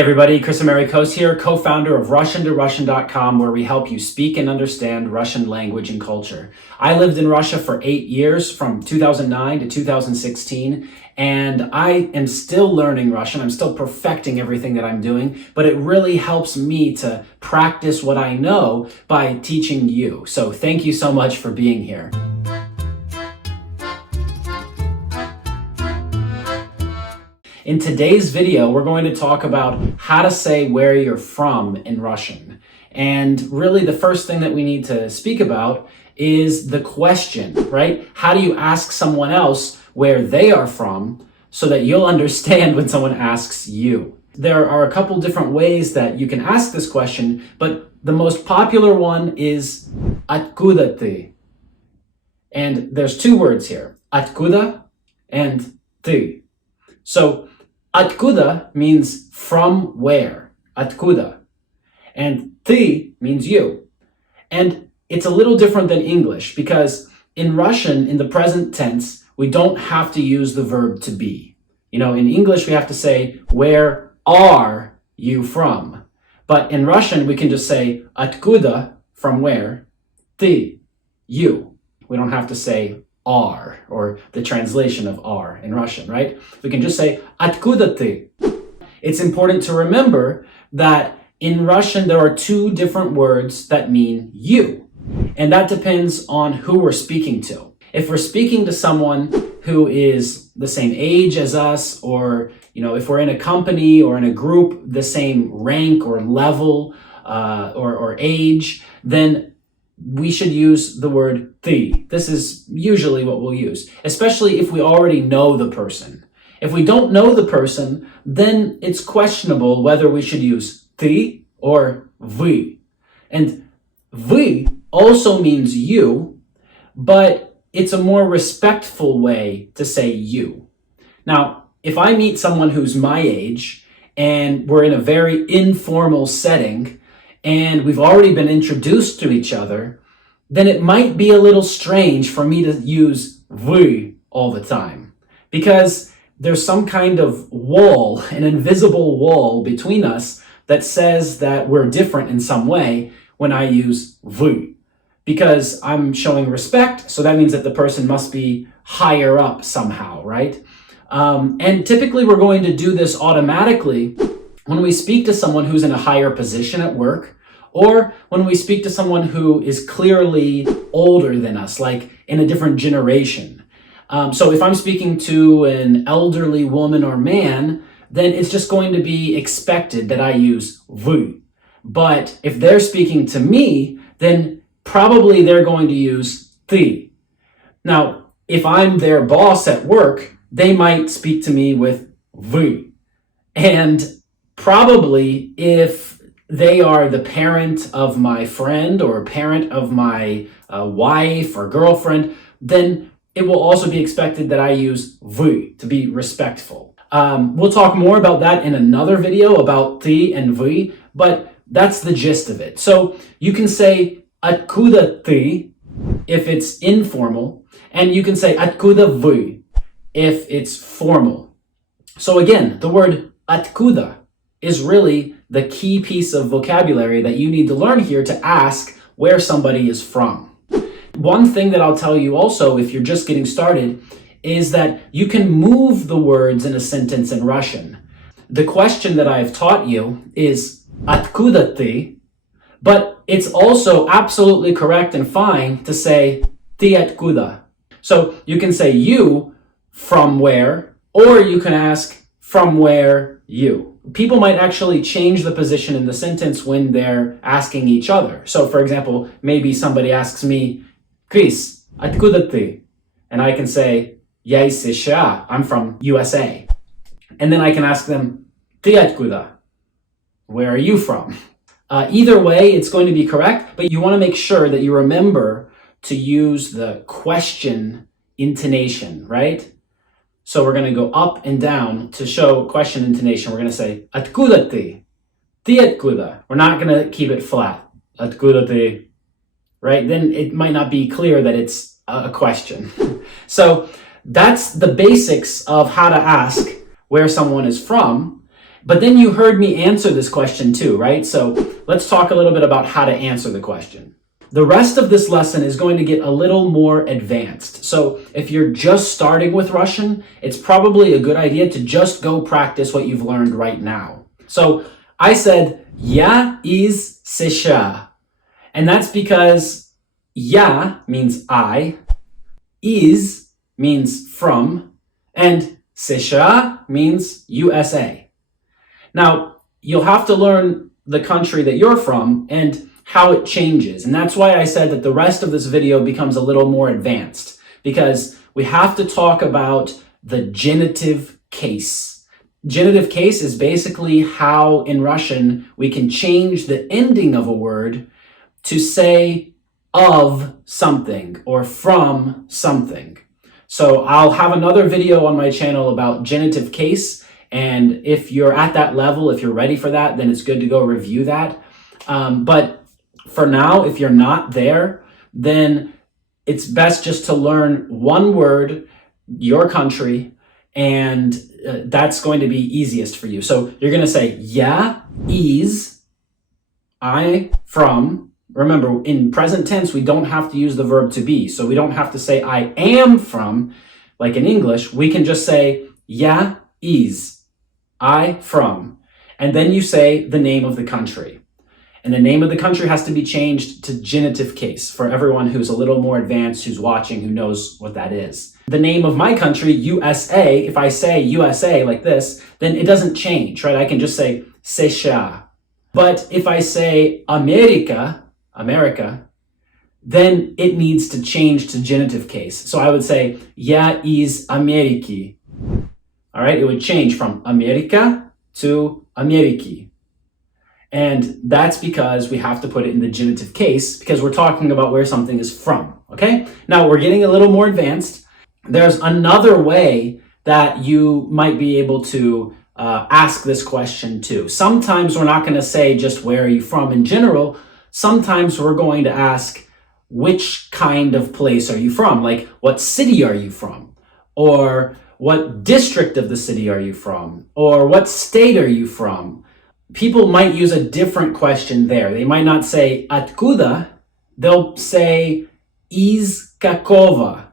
everybody, Chris Americos here, co-founder of RussianToRussian.com, where we help you speak and understand Russian language and culture. I lived in Russia for 8 years, from 2009 to 2016, and I am still learning Russian. I'm still perfecting everything that I'm doing, but it really helps me to practice what I know by teaching you. So thank you so much for being here. In today's video, we're going to talk about how to say where you're from in Russian. And really the first thing that we need to speak about is the question, right? How do you ask someone else where they are from so that you'll understand when someone asks you? There are a couple different ways that you can ask this question, but the most popular one is Откуда ты? And there's two words here, Откуда and ты. So Откуда means from where, Откуда. And ты means you. And it's a little different than English because in Russian, in the present tense, we don't have to use the verb to be. You know, in English, we have to say, where are you from? But in Russian, we can just say, Откуда, from where, ты, you. We don't have to say are, or the translation of are in Russian, right? We can just say, Откуда ты? It's important to remember that in Russian, there are two different words that mean you. And that depends on who we're speaking to. If we're speaking to someone who is the same age as us, or, you know, if we're in a company or in a group, the same rank or level or age, then we should use the word ты. This is usually what we'll use, especially if we already know the person. If we don't know the person, then it's questionable whether we should use ты or вы. And вы also means you, but it's a more respectful way to say you. Now, if I meet someone who's my age and we're in a very informal setting, and we've already been introduced to each other, then it might be a little strange for me to use вы all the time. Because there's some kind of wall, an invisible wall between us that says that we're different in some way when I use вы. Because I'm showing respect, so that means that the person must be higher up somehow, right? And typically we're going to do this automatically when we speak to someone who's in a higher position at work, or when we speak to someone who is clearly older than us, like in a different generation. So if I'm speaking to an elderly woman or man, then it's just going to be expected that I use вы. But if they're speaking to me, then probably they're going to use ты. Now, if I'm their boss at work, they might speak to me with вы. And probably if they are the parent of my friend or parent of my wife or girlfriend, then it will also be expected that I use вы to be respectful. We'll talk more about that in another video about ты and вы, but that's the gist of it. So you can say откуда ты if it's informal, and you can say откуда вы if it's formal. So again, the word откуда is really the key piece of vocabulary that you need to learn here to ask where somebody is from. One thing that I'll tell you also, if you're just getting started, is that you can move the words in a sentence in Russian. The question that I've taught you is откуда ты, but it's also absolutely correct and fine to say ты откуда. So you can say you from where, or you can ask from where you. People might actually change the position in the sentence when they're asking each other. So for example, maybe somebody asks me, Chris, откуда ты? And I can say, я из США, I'm from USA. And then I can ask them, ты откуда? Where are you from? Either way, it's going to be correct, but you want to make sure that you remember to use the question intonation, right? So we're going to go up and down to show question intonation. We're going to say, откуда ты? Ты откуда? We're not going to keep it flat. Откуда ты? Right? Then it might not be clear that it's a question. So that's the basics of how to ask where someone is from. But then you heard me answer this question too, right? So let's talk a little bit about how to answer the question. The rest of this lesson is going to get a little more advanced. So if you're just starting with Russian, it's probably a good idea to just go practice what you've learned right now. So I said, "Я из США." And that's because "я" means I, "из" means from, and США means USA. Now, you'll have to learn the country that you're from and how it changes. And that's why I said that the rest of this video becomes a little more advanced, because we have to talk about the genitive case. Genitive case is basically how in Russian we can change the ending of a word to say of something or from something. So I'll have another video on my channel about genitive case. And if you're at that level, if you're ready for that, then it's good to go review that. But for now, if you're not there, then it's best just to learn one word, your country, and that's going to be easiest for you. So you're going to say, "Я из," I from. Remember, in present tense, we don't have to use the verb to be. So we don't have to say, "I am from," like in English. We can just say, "Я из," I from. And then you say the name of the country. And the name of the country has to be changed to genitive case for everyone who's a little more advanced, who's watching, who knows what that is. The name of my country, USA, if I say USA like this, then it doesn't change, right? I can just say США. But if I say America, then it needs to change to genitive case. So I would say, "Я из Америки." All right, it would change from America to Ameriki. And that's because we have to put it in the genitive case because we're talking about where something is from, okay? Now we're getting a little more advanced. There's another way that you might be able to ask this question too. Sometimes we're not going to say just "where are you from" in general. Sometimes we're going to ask, which kind of place are you from? Like, what city are you from? Or what district of the city are you from? Or what state are you from? People might use a different question there. They might not say "Откуда," they'll say "Из какого."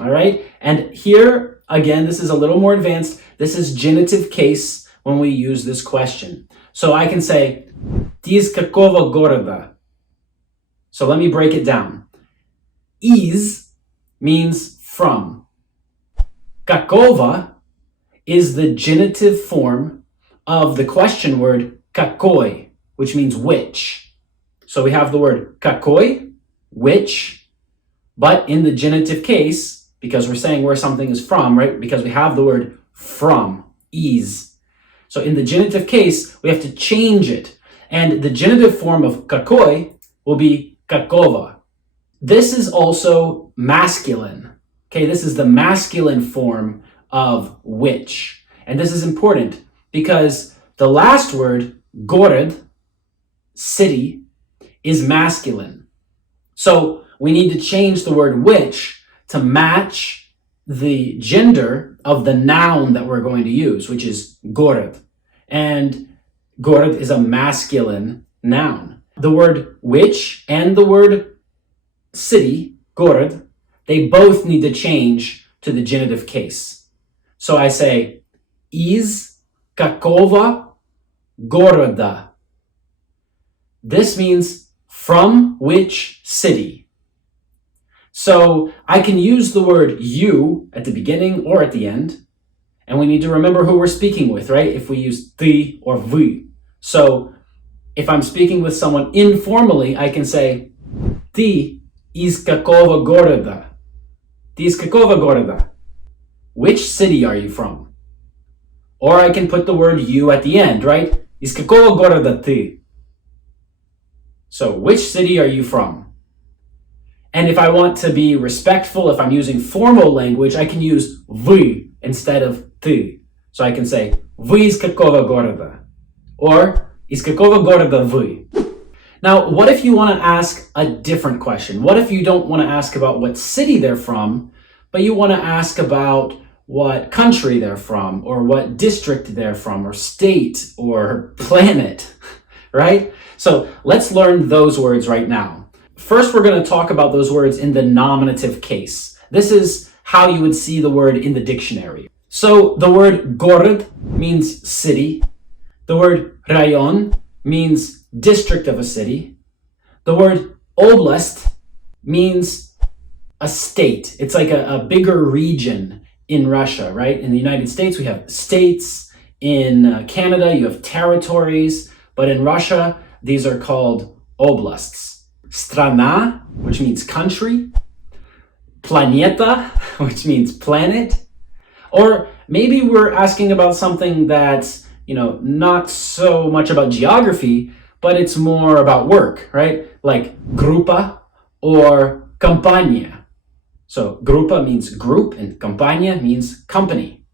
All right? And here, again, this is a little more advanced. This is genitive case when we use this question. So I can say "Ты из какого города?" So let me break it down. "Из" means from. "Какого" is the genitive form of the question word какой, which means which. So we have the word какой, which, but in the genitive case, because we're saying where something is from, right? Because we have the word from, из. So in the genitive case, we have to change it. And the genitive form of какой will be какого. This is also masculine. Okay, this is the masculine form of which. And this is important because the last word, город, city, is masculine. So we need to change the word which to match the gender of the noun that we're going to use, which is город. And город is a masculine noun. The word which and the word city, город, they both need to change to the genitive case. So I say, из какого города. This means from which city. So I can use the word you at the beginning or at the end. And we need to remember who we're speaking with, right? If we use ты or вы. So if I'm speaking with someone informally, I can say ты из какого города? Ты из какого города? Which city are you from? Or I can put the word you at the end, right? Из какого города ты? So, which city are you from? And if I want to be respectful, if I'm using formal language, I can use вы instead of ты. So I can say вы из какого города? Or из какого города вы? Now, what if you want to ask a different question? What if you don't want to ask about what city they're from, but you want to ask about what country they're from, or what district they're from, or state, or planet, right? So let's learn those words right now. First, we're going to talk about those words in the nominative case. This is how you would see the word in the dictionary. So the word город means city. The word район means district of a city. The word oblast means a state. It's like a bigger region in Russia, right? In the United States, we have states. In Canada, you have territories. But in Russia, these are called oblasts. Страна, which means country. Planeta, which means planet. Or maybe we're asking about something that's, not so much about geography, but it's more about work, right? Like группа or компания. So группа means group and компания means company.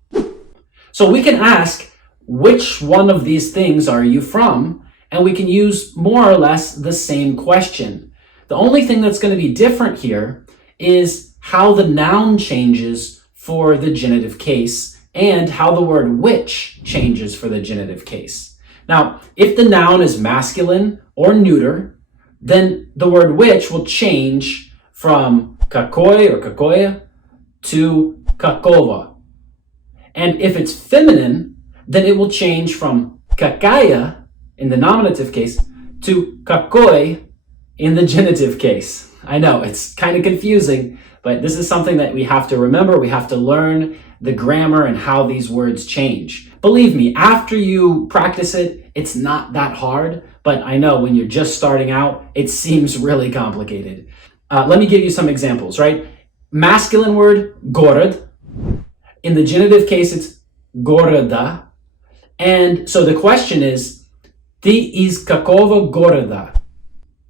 So we can ask, which one of these things are you from? And we can use more or less the same question. The only thing that's going to be different here is how the noun changes for the genitive case and how the word which changes for the genitive case. Now, if the noun is masculine or neuter, then the word which will change from какой or какое to какого. And if it's feminine, then it will change from какая in the nominative case to какой in the genitive case. I know, it's kind of confusing, but this is something that we have to remember. We have to learn the grammar and how these words change. Believe me, after you practice it, it's not that hard, but I know when you're just starting out, it seems really complicated. Let me give you some examples, right? Masculine word, город. In the genitive case, it's города. And so the question is, ты из какого города?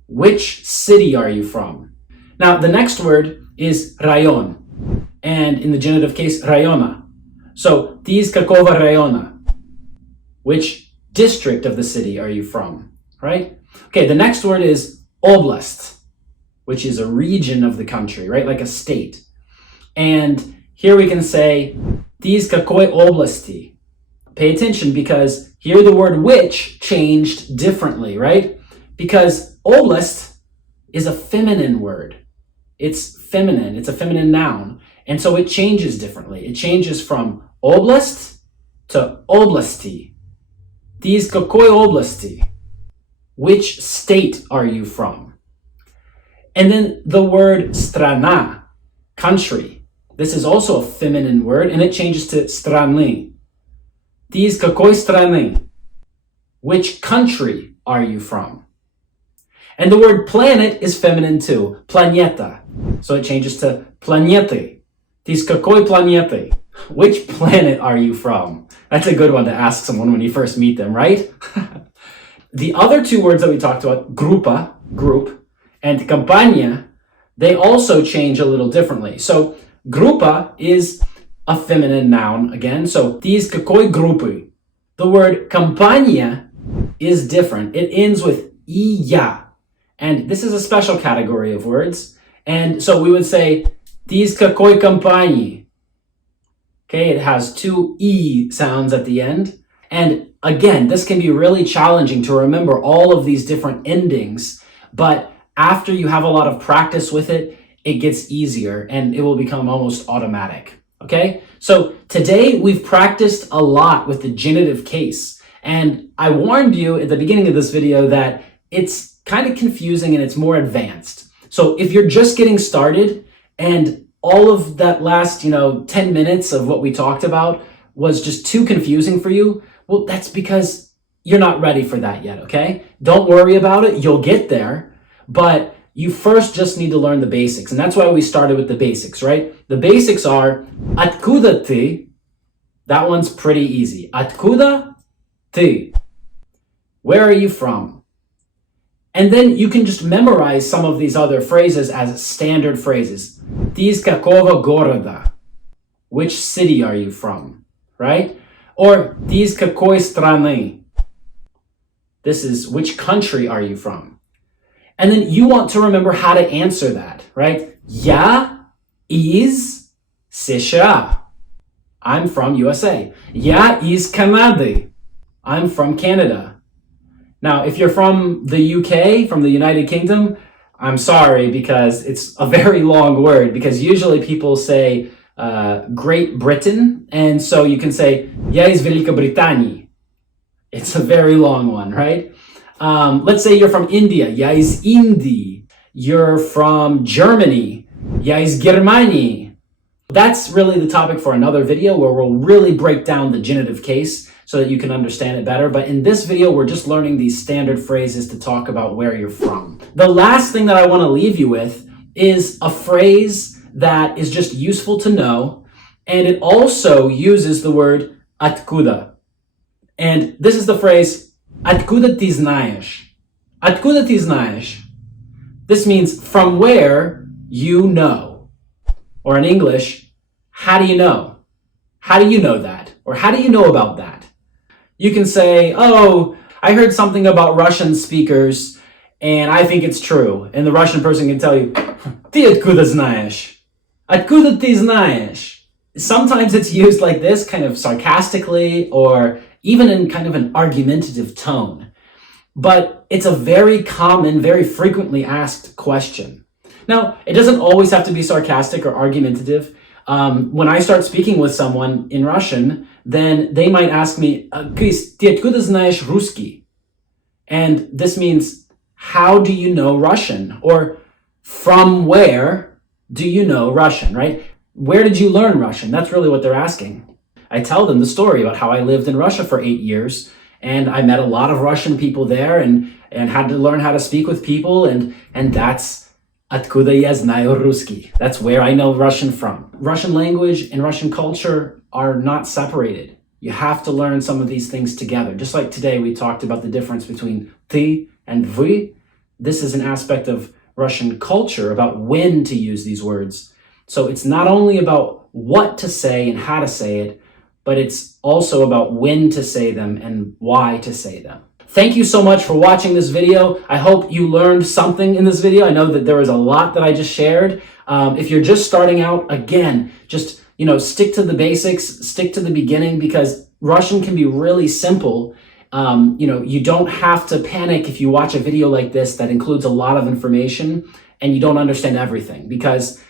Which city are you from? Now, the next word is район. And in the genitive case, района. So, ты из какого района? Which district of the city are you from? Right? Okay, the next word is oblast, which is a region of the country, right? Like a state. And here we can say, ты из какой области? Pay attention because here the word which changed differently, right? Because oblast is a feminine word. It's feminine. It's a feminine noun. And so it changes differently. It changes from oblast to oblasti. Ты из какой области? Which state are you from? And then the word страна, country. This is also a feminine word, and it changes to страны. Ты из какой страны? Which country are you from? And the word planet is feminine too, planeta. So it changes to планеты. Ты из какой планеты? Which planet are you from? That's a good one to ask someone when you first meet them, right? The other two words that we talked about, группа, group, and компания, they also change a little differently. So группа is a feminine noun again. So ты из какой группы? The word компания is different. It ends with "-я". And this is a special category of words. And so we would say, ты из какой компании? Okay, it has two E sounds at the end. And again, this can be really challenging to remember all of these different endings. But after you have a lot of practice with it, it gets easier and it will become almost automatic. Okay, so today we've practiced a lot with the genitive case. And I warned you at the beginning of this video that it's kind of confusing and it's more advanced. So if you're just getting started and all of that last, 10 minutes of what we talked about was just too confusing for you, well, that's because you're not ready for that yet, okay? Don't worry about it. You'll get there. But you first just need to learn the basics. And that's why we started with the basics, right? The basics are Откуда ты? That one's pretty easy. Откуда ты? Where are you from? And then you can just memorize some of these other phrases as standard phrases. Ты из какого города? Which city are you from? Right? Or ты из какой страны? This is which country are you from? And then you want to remember how to answer that, right? Я из США. I'm from USA. Я из Канады. I'm from Canada. Now, if you're from the UK, from the United Kingdom, I'm sorry because it's a very long word, because usually people say Great Britain, and so you can say Я из Великобритании. It's a very long one, right? Let's say you're from India. Я из Индии. You're from Germany. Я из Германии. That's really the topic for another video where we'll really break down the genitive case so that you can understand it better. But in this video, we're just learning these standard phrases to talk about where you're from. The last thing that I want to leave you with is a phrase that is just useful to know, and it also uses the word откуда. And this is the phrase Откуда ты знаешь? Откуда ты знаешь? This means from where you know. Or in English, how do you know? How do you know that? Or how do you know about that? You can say, oh, I heard something about Russian speakers and I think it's true. And the Russian person can tell you, Ты откуда знаешь? Откуда ты знаешь? Sometimes it's used like this, kind of sarcastically, or even in kind of an argumentative tone. But it's a very common, very frequently asked question. Now, it doesn't always have to be sarcastic or argumentative. When I start speaking with someone in Russian, then they might ask me, Крис, ты откуда знаешь русский? And this means, how do you know Russian? Or from where do you know Russian, right? Where did you learn Russian? That's really what they're asking. I tell them the story about how I lived in Russia for 8 years, and I met a lot of Russian people there and had to learn how to speak with people, and that's Откуда я знаю русский. That's where I know Russian from. Russian language and Russian culture are not separated. You have to learn some of these things together. Just like today we talked about the difference between ты and вы. This is an aspect of Russian culture about when to use these words. So it's not only about what to say and how to say it, but it's also about when to say them and why to say them. Thank you so much for watching this video. I hope you learned something in this video. I know that there was a lot that I just shared. If you're just starting out, again, just, stick to the basics, stick to the beginning, because Russian can be really simple. You don't have to panic if you watch a video like this that includes a lot of information and you don't understand everything, because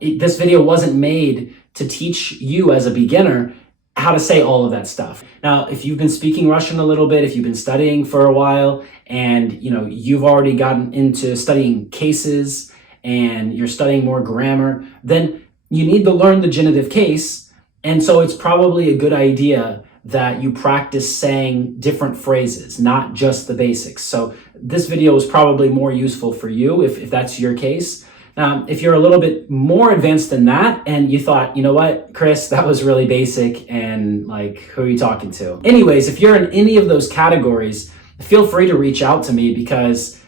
this video wasn't made to teach you as a beginner how to say all of that stuff. Now, if you've been speaking Russian a little bit, if you've been studying for a while, and you've already gotten into studying cases and you're studying more grammar, then you need to learn the genitive case. And so it's probably a good idea that you practice saying different phrases, not just the basics. So this video is probably more useful for you if that's your case. If you're a little bit more advanced than that and you thought, you know what, Chris, that was really basic and who are you talking to? Anyways, if you're in any of those categories, feel free to reach out to me, because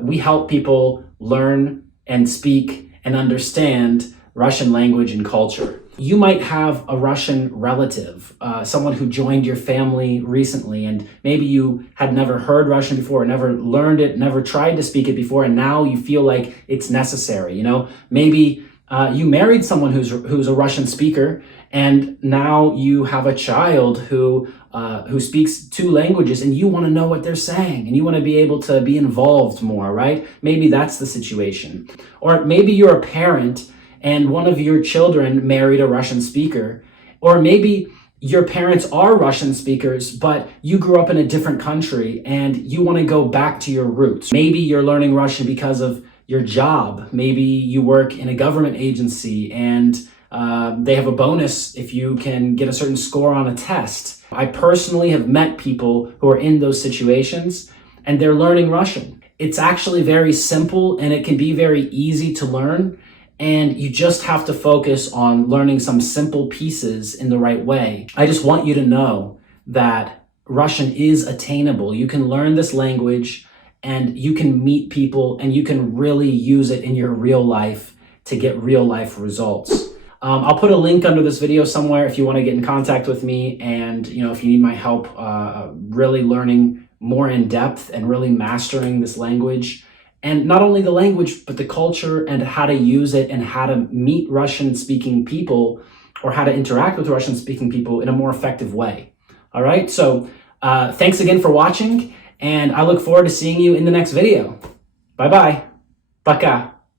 we help people learn and speak and understand Russian language and culture. You might have a Russian relative, someone who joined your family recently, and maybe you had never heard Russian before, never learned it, never tried to speak it before, and now you feel like it's necessary. Maybe you married someone who's a Russian speaker, and now you have a child who speaks 2 languages, and you want to know what they're saying, and you want to be able to be involved more, right? Maybe that's the situation. Or maybe you're a parent and one of your children married a Russian speaker. Or maybe your parents are Russian speakers, but you grew up in a different country and you want to go back to your roots. Maybe you're learning Russian because of your job. Maybe you work in a government agency and they have a bonus if you can get a certain score on a test. I personally have met people who are in those situations and they're learning Russian. It's actually very simple and it can be very easy to learn. And you just have to focus on learning some simple pieces in the right way. I just want you to know that Russian is attainable. You can learn this language and you can meet people and you can really use it in your real life to get real life results. I'll put a link under this video somewhere if you want to get in contact with me, and if you need my help really learning more in depth and really mastering this language. And not only the language, but the culture and how to use it and how to meet Russian-speaking people or how to interact with Russian-speaking people in a more effective way. All right, so thanks again for watching, and I look forward to seeing you in the next video. Bye-bye. Пока.